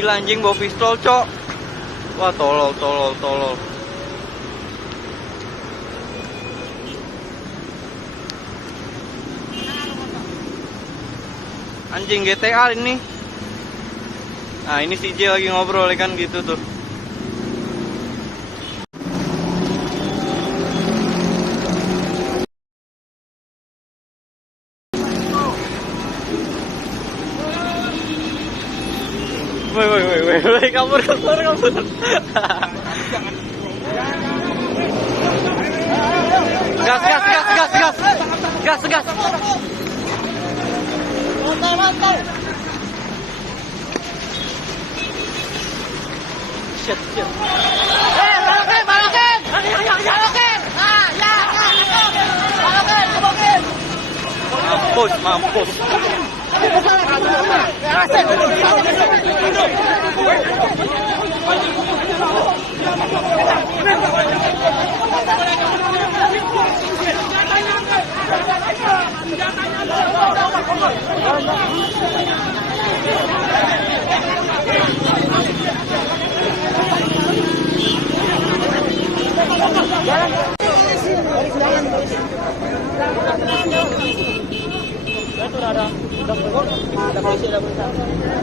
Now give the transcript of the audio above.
Gila anjing bawa pistol, cok. Wah, tolol. Anjing GTA ini. Nah, ini si J lagi ngobrol kan gitu tuh. Woi, kabur. Gas. Lantai. Shit. Balokin. Balokin. Ah, ya. Balokin. Mampus. Ada polisi, ada polisi.